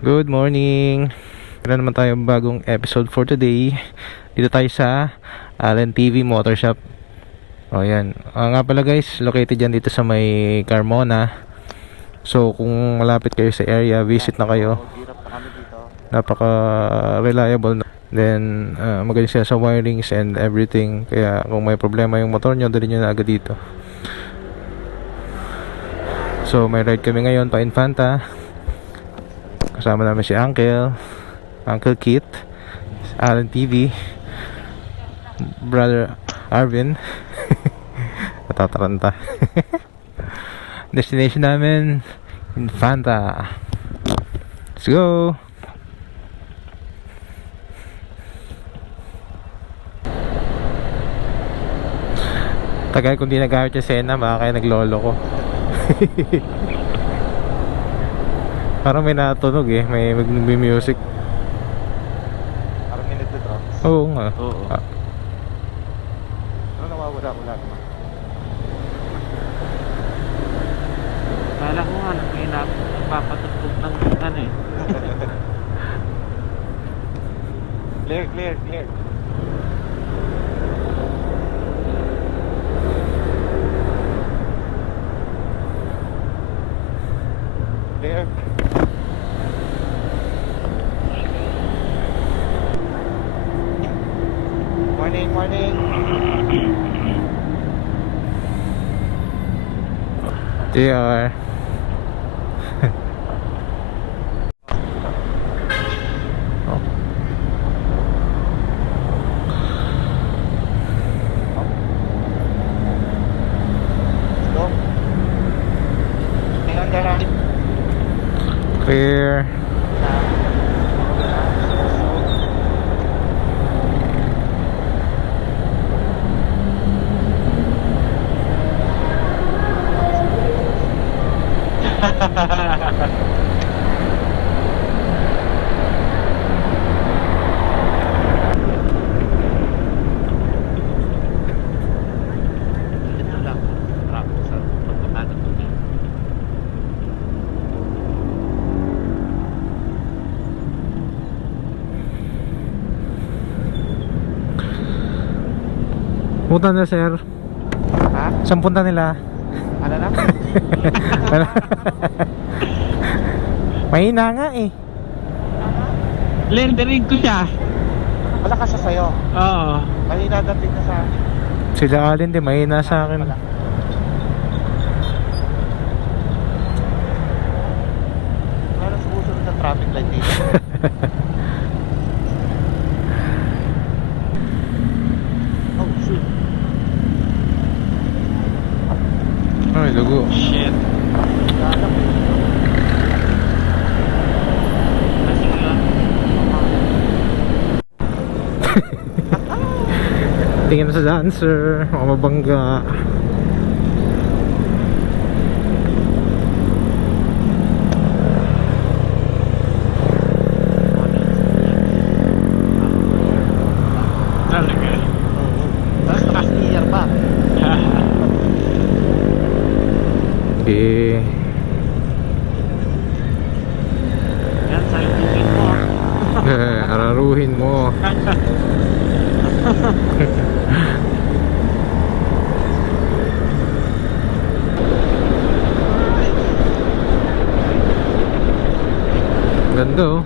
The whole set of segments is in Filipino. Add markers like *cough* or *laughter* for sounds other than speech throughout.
Good morning! Meron naman tayo bagong episode for today. Dito tayo sa Allen TV Motor Shop. O yan. Ah, nga pala guys, located yan dito sa may Carmona. So kung malapit kayo sa area, visit na kayo. Napaka reliable. Then ah, magaling sila sa wirings and everything. Kaya kung may problema yung motor nyo, dali nyo na agad dito. So may ride kami ngayon pa Infanta. Kasama namin si Uncle, Uncle Kit, Alan TV, Brother Arvin. *laughs* Natataranta. *laughs* Destination namin, Infanta. Let's go! Tagal kung di nagamit yung Sena, baka kaya naglolo ko. *laughs* Parang may natunog eh, may, may music. Parang minute ito. Oo nga. Oo. ते Punta na sir. Ha? Saan punta nila? Ano na? *laughs* Mahina nga eh. Lendering ko siya. Wala ka siya sa'yo. Oo. Kanina dating na sa akin. Sila Alin din, mahina sa akin. Wala. Nang sumusunod ng traffic light dito. *laughs* oh, shoot. Ay, lago. Shit. *laughs* Tingin na sa dancer. Mga mabangga. talaga. Oo. Tapos naka-sneer pa. Okay. Yan, salubungin mo. Eh, araruhin mo. Ganda oh.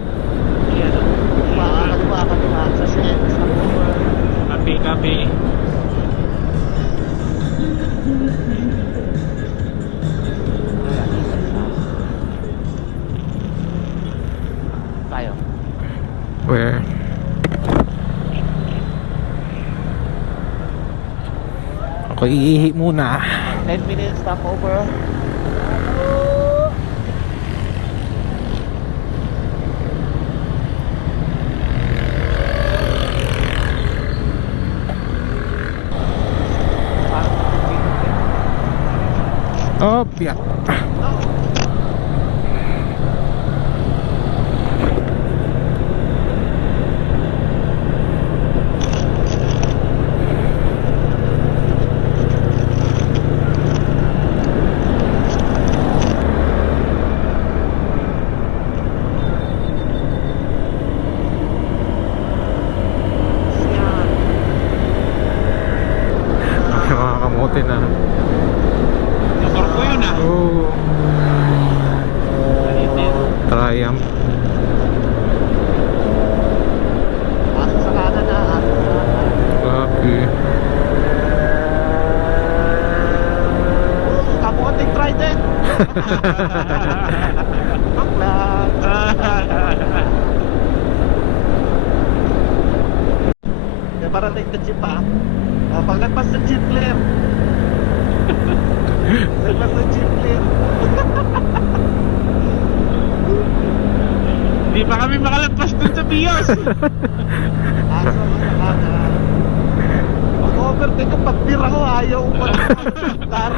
Yan. Umaakal, umaakal, umaakal sa set. Sa cover. Kape, kape. Tayo. Where? Ako iihi muna. 10 minutes stop over. Oh, yeah. triumph. Aso sa kanan na, aso sa kanan. Copy. Oh, kamuting trident! Bakla! Kaya parating na jeep ha. Ah, pag nagpas sa jeep clear. nagpas sa jeep clear. Hindi pa kami makalagpas dun sa Bios. Aso mo sa kanan. Pag overtake ko, pag tira ko, ayaw ko tar.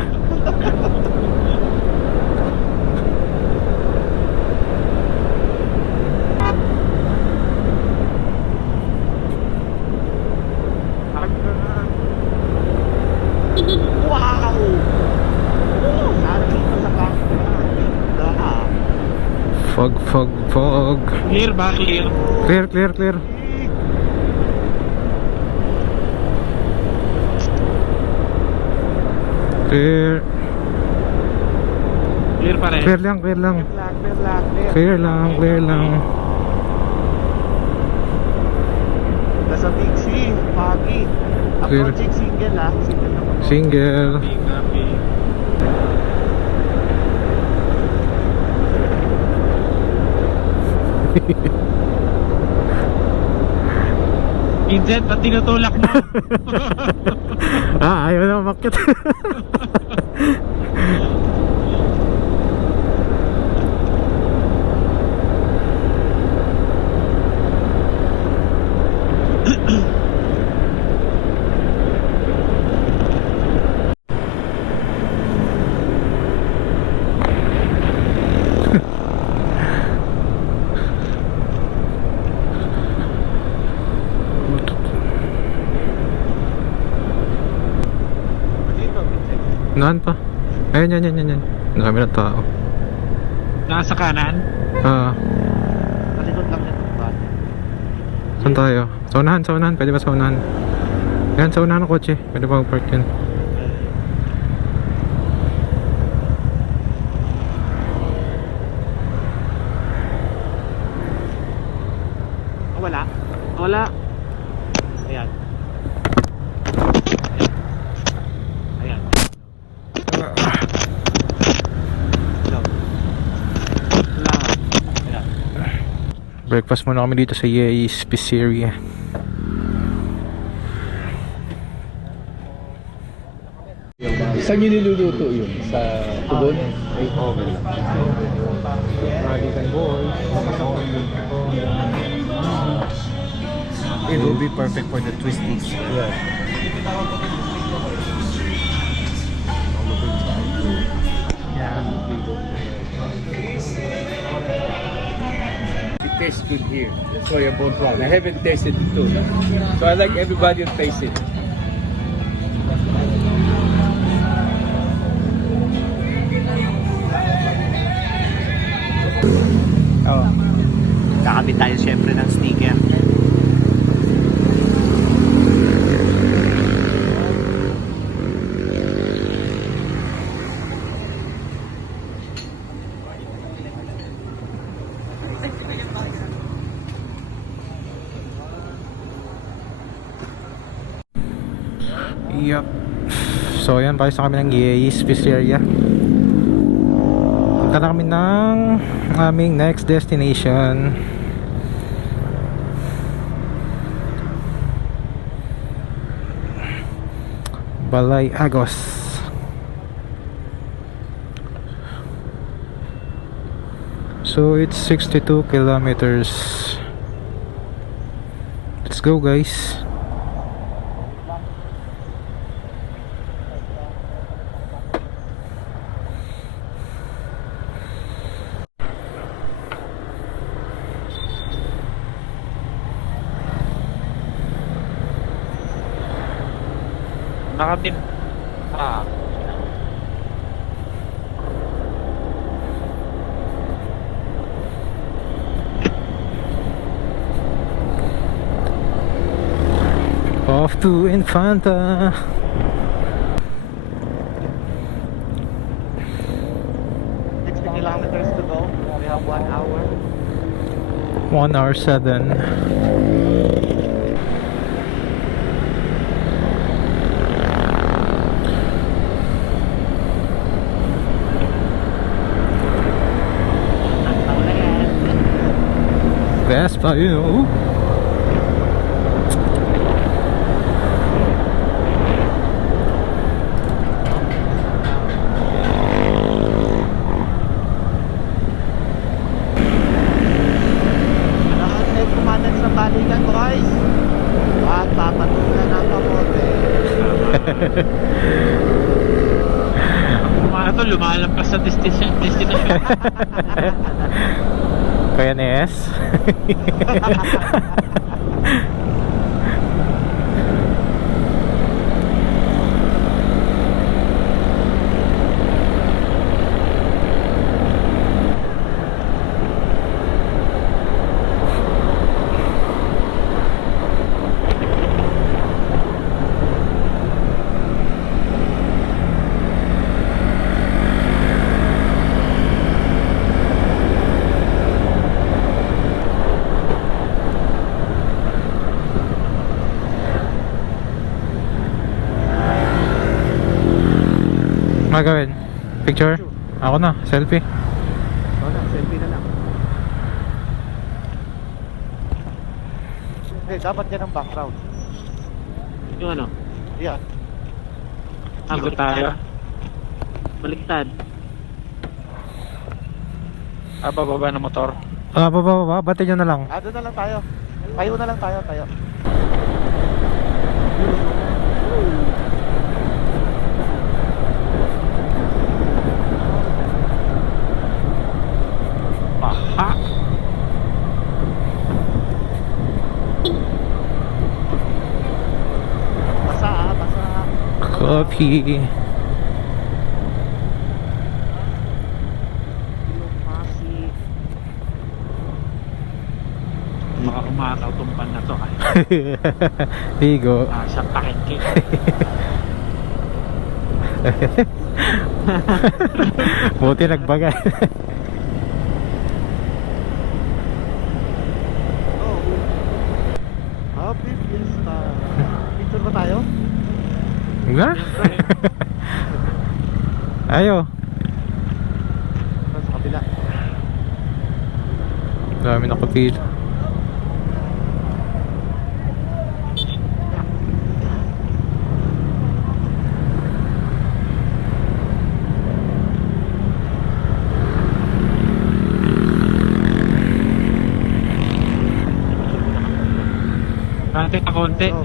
Wow! Oh, sana dito sa camera. Ganda ah. Fog, fog, fog. clear ba? Clear. Clear, clear, clear. Clear. Clear pa rin. Clear lang, clear lang. Clear lang, clear lang, clear. Clear lang, clear lang. Nasa Big C, Pagi. Clear. Approaching single ah. Single. Single. Copy, copy. Vincent, ba't tinutulak mo? *laughs* ah, ayaw na umakit. Dito, *laughs* Naan pa? Ayun, yan, yan, yan, yan. Ang dami ng tao. Nasa kanan? Ah, Talikod lang yan. Saan tayo? Sa unahan, sa unahan. Pwede ba sa unahan? Yan, sa unahan ng kotse. Pwede ba mag-park yan? Ah, wala. Wala. Ayan. Ayan. Hello. Wala. Ayan. Breakfast muna kami dito sa Ye's Pizzeria. Saan nyo niluluto yun? Sa tubon? Ay, It will be perfect for the twisties. Yeah. It tastes good here. That's why I haven't tasted it too. So I like everybody to taste it. Oh. Kakabit tayo syempre ng sticker. Ayan, palis na kami ng Ye's Pizzeria. Punta na kami ng aming next destination. Balay Agos. So, it's 62 kilometers. Let's go, guys. Nakabit. Ah. Off to Infanta. Sixty kilometers to go. We have one hour. 1 hour 7. Vespa, you know. Nakakonect kumanan sa balikan guys. At papatulan ang kamote. Mga to, lumalampas sa destination. destination. *laughs* Kaya Nes. *laughs* Magawin. Picture? Ako na, selfie. Ikaw na, selfie na lang. Eh, dapat yan ang background. Yung ano? Yan. Ako tayo. Baliktad. Ah, bababa ng motor. Ah, baba, baba, bati nyo na lang. Ah, doon na lang tayo. Tayo na lang tayo, tayo. Coffee. Mga umataw tong pan na to. Ay, Ligo. *laughs* ah, sa pakengke. *laughs* Buti nagbagay. *laughs* Oh. Happy Fiesta. Picture ba tayo? Nga? Ayo. Sa kabila. Dami nakapila. Konti na konti. Oh.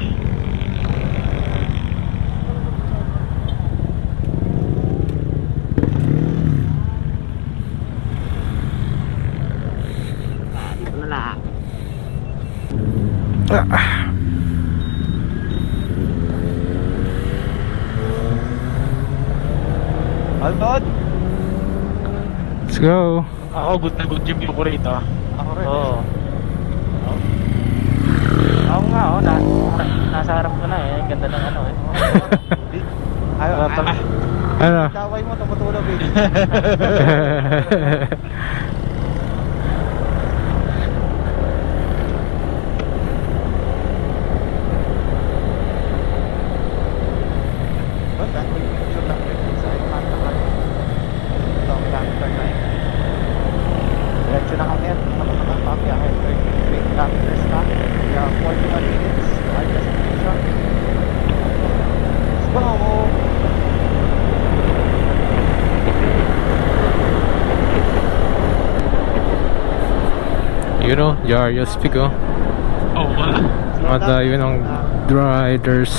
Dito na lang. Ah. Alton! Let's go. Ako, good na good yung view ko rito. Ako rin. Oo. Ako nga, oh, na, nasa harap ko na eh. Ganda ng ano eh. *laughs* Ayaw, Ah, ayaw. Ano? Kaway mo, tumutulog eh. *laughs* Ba't ang picture lang rin sa iPad na kan? Ito ang kilometer na yun. Diretso na kami at nakapagpapag pabiyahe. 33 kilometers na. Kaya 41 minutes. Ay, destination. Let's go! You know, Jarius Pico. Oo nga. Madayo ng riders.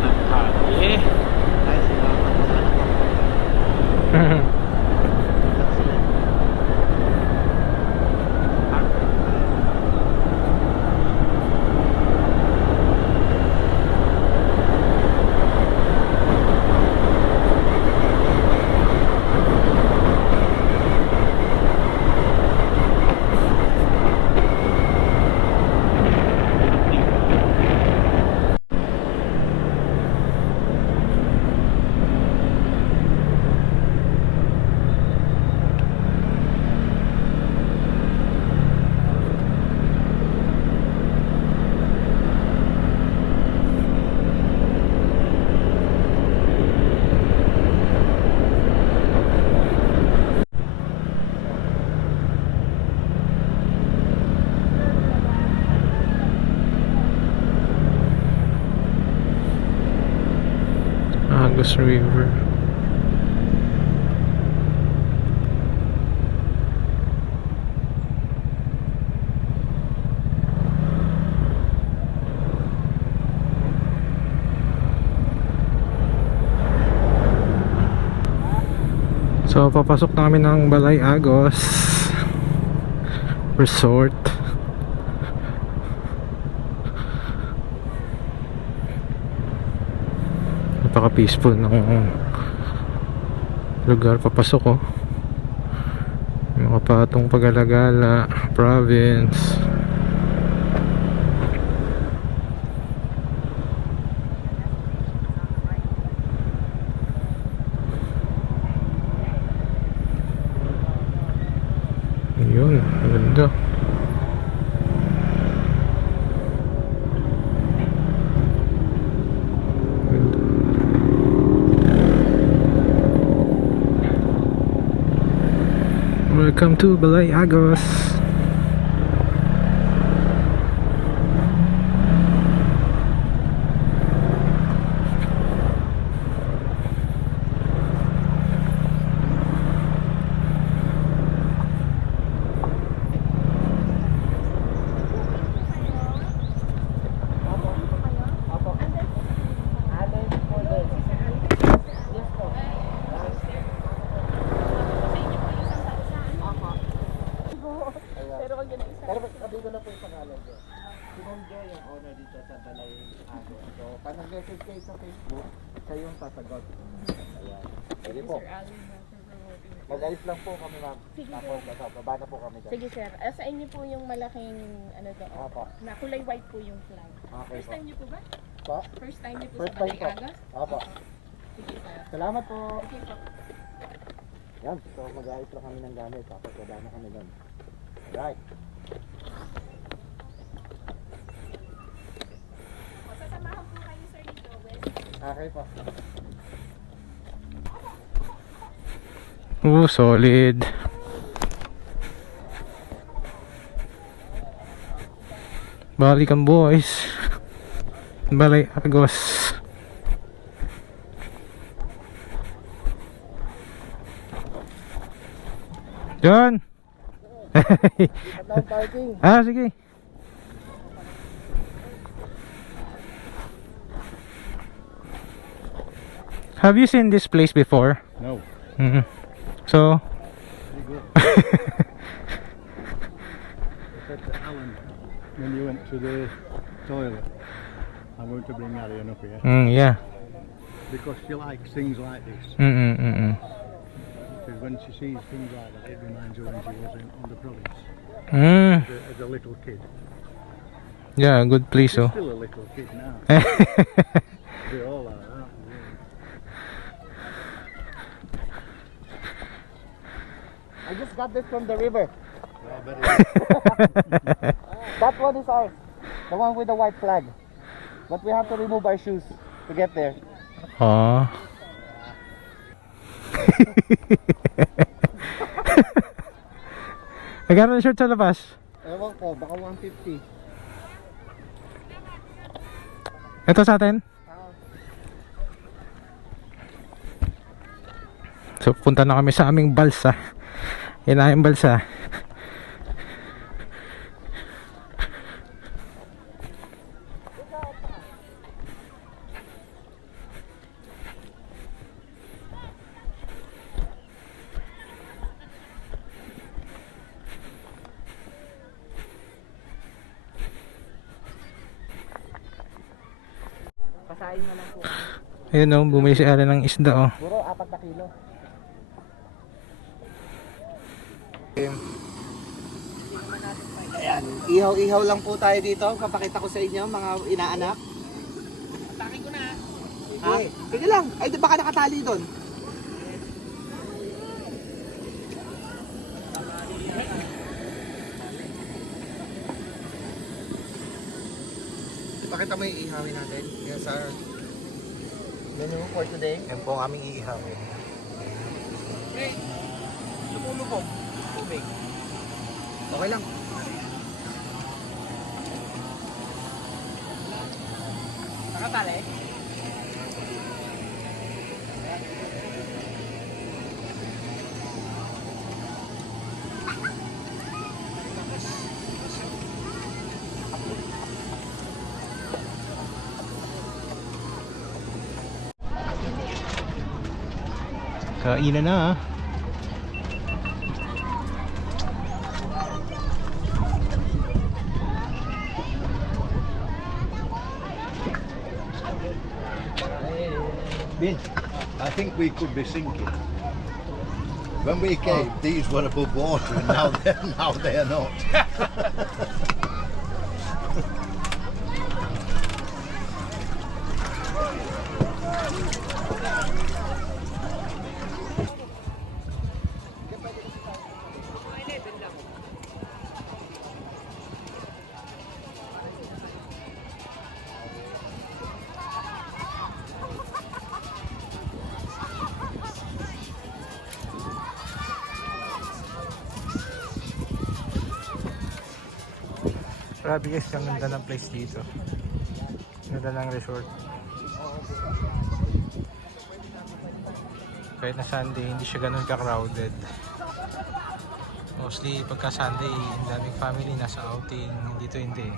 Nakakali. Ay, salamat. Salamat. Agos River. So, papasok na kami ng Balay Agos *laughs* Resort. Napaka-peaceful ng lugar. Papasok ko. Mga patong pagalagala, province. Welcome to Balay Agos. Pero dito na po yung pangalan ko. Si Ma'am Jo yung owner dito sa Balay Ago. So, pag nag-message kayo sa Facebook, siya yung sasagot. Ayan. Pwede po. Mag-ayos lang po kami ma'am. Sige, Tapos, baba baba na po kami dyan. Sige sir, Ah, sa inyo po yung malaking ano doon. Opo. Na kulay white po yung flag. Okay First po. time niyo po ba? Po? First time niyo po First sa time po. Opo. Sige sir. Salamat po. Okay po. Yan. So, mag-ayos lang kami ng gamit. Tapos, baba na kami doon. Alright. Sasamahan po kayo sir dito, West. Okay po. Oh, solid. Balikan boys. Balay Agos. John! *laughs* Ah, sige. Have you seen this place before? No. So, *laughs* said to Alan when you went to the toilet, I'm going to bring Arian up here mm, yeah. because she likes things like this. Mm-mm, mm-mm. Because when she sees things like that, it reminds her when she was in, on the province Mm, as a, as a little kid. yeah, good place, She's oh. still a little kid now. *laughs* They all are, got this from the river. *laughs* That one is ours. The one with the white flag. But we have to remove our shoes to get there. Oh. Nagkaroon ng short sa labas. Ewan ko, baka 150. Ito sa atin. So, punta na kami sa aming balsa. Yan na yung balsa. Pasain na lang po. Ayun oh, bumili si Alan ng isda oh. Puro 4 na kilo. Ayan, ihaw-ihaw lang po tayo dito. Papakita ko sa inyo mga inaanak. Atakin ko na. Ha? Sige lang. Ay, di baka nakatali doon. Pakita mo yung ihawin natin. Yes, sir. Menu for today. Yan po ang aming iihawin. Hey, lumulubog tubig. Okay lang. Nakatali? Kainan na ah. Think we could be sinking. When we came, these were above water, and now they're, now they are not. *laughs* Grabe guys, ang ganda ng place dito. Ganda ng resort. Kahit na Sunday, hindi siya ganun ka-crowded. Mostly pagka Sunday, ang daming family nasa outing. Dito hindi.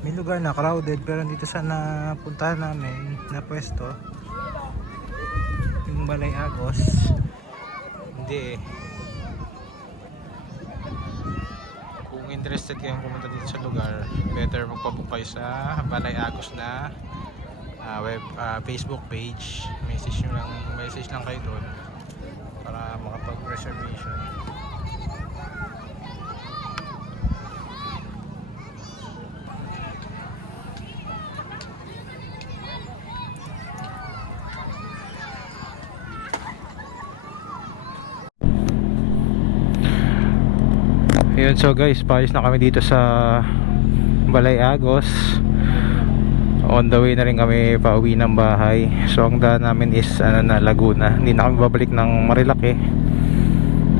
May lugar na crowded pero dito sa napuntahan namin na pwesto yung Balay Agos hindi eh. Kayong pumunta dito sa lugar, better magpabook kayo sa Balay Agos na ah, web ah, Facebook page. Message nyo lang, message lang kayo doon para makapag-reservation. Ayun, so guys, paayos na kami dito sa Balay Agos. On the way na rin kami pauwi ng bahay. So ang daan namin is ano na Laguna. Hindi na kami babalik ng Marilaki.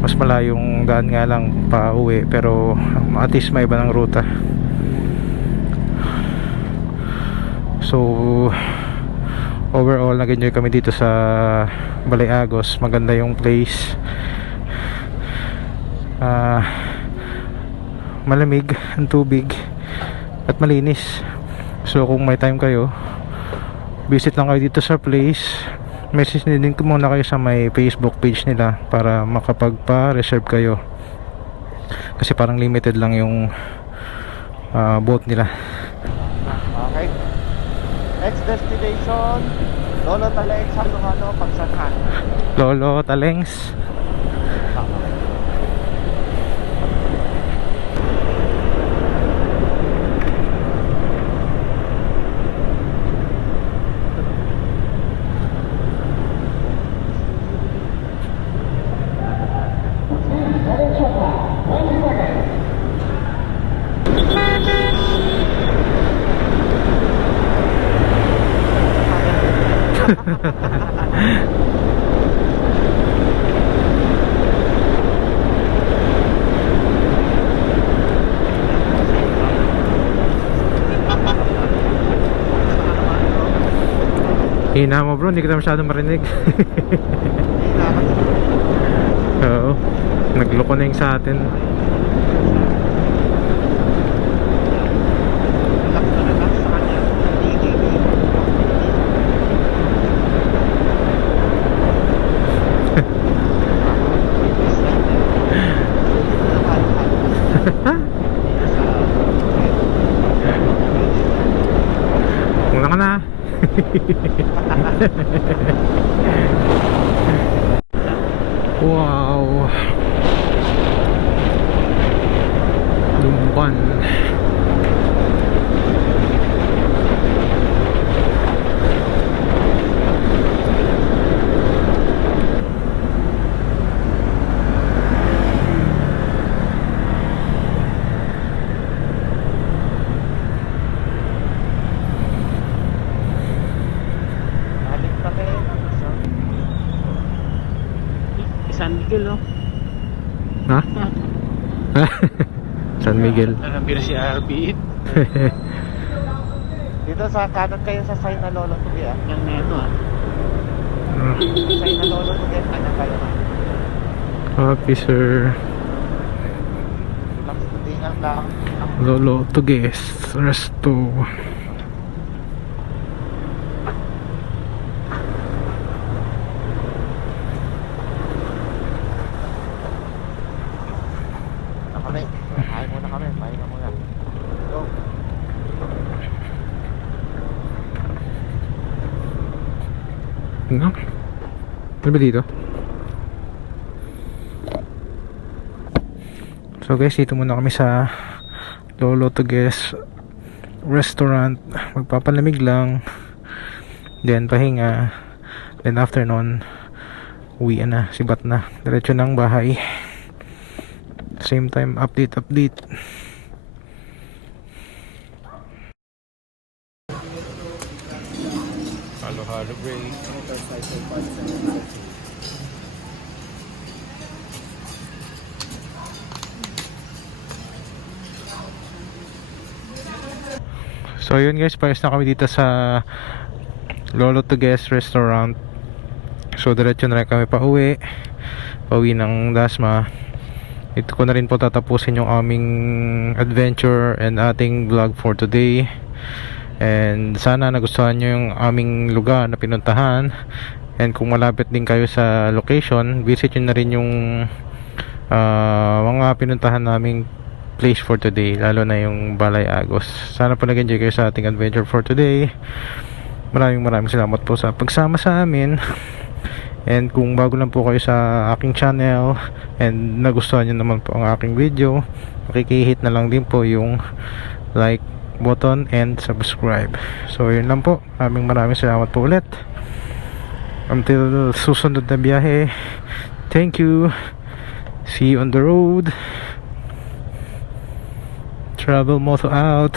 Mas malayong daan nga lang pa uwi pero at least may iba ng ruta. So overall nag-enjoy kami dito sa Balay Agos. Maganda yung place. Ah malamig ang tubig at malinis. So kung may time kayo visit lang kayo dito sa place. Message din ko muna kayo sa may facebook page nila para makapagpa-reserve kayo. Kasi parang limited lang yung ah, boat nila. Okay. Next destination, Lolo Talek, Salungano, Pagsanhan. Lolo Talengs hina mo bro. Hindi kita masyadong marinig. *laughs* Oo. Nagloko na yung sa atin Relax na relax sa kanya. DJB. Muna ka na wow lumban Balik kami. San Miguel, oh. ha? Miguel Nanambira si RB. *laughs* Dito sa kanan kayo sa sign na Lolo Tugi ah. Yung neto, ah. Sign na Lolo Tugi, kanan kayo ah. copy sir. Lolo Tuges Resto No? Ano ba dito? So guys, dito muna kami sa Lolo to Guess restaurant. Magpapalamig lang. Then pahinga. Then after nun, uwi na, sibat na. Diretso ng bahay. Same time, update, update. Break. So yun guys, pares na kami dito sa Lolo to Guest Restaurant. So diretso na rin kami pa uwi. Pauwi ng Dasma. Ito ko na rin po tatapusin yung aming adventure and ating vlog for today. And sana nagustuhan nyo yung aming lugar na pinuntahan. And kung malapit din kayo sa location, visit nyo na rin yung ah, mga pinuntahan naming place for today lalo na yung Balay Agos. Sana po nag-enjoy kayo sa ating adventure for today. Maraming maraming salamat po sa pagsama sa amin. And kung bago lang po kayo sa aking channel and nagustuhan nyo naman po ang aking video makikihit na lang din po yung like button and subscribe. So yun lang po. Maraming maraming salamat po ulit. Until susunod na biyahe. Thank you. See you on the road. Travel Moto out.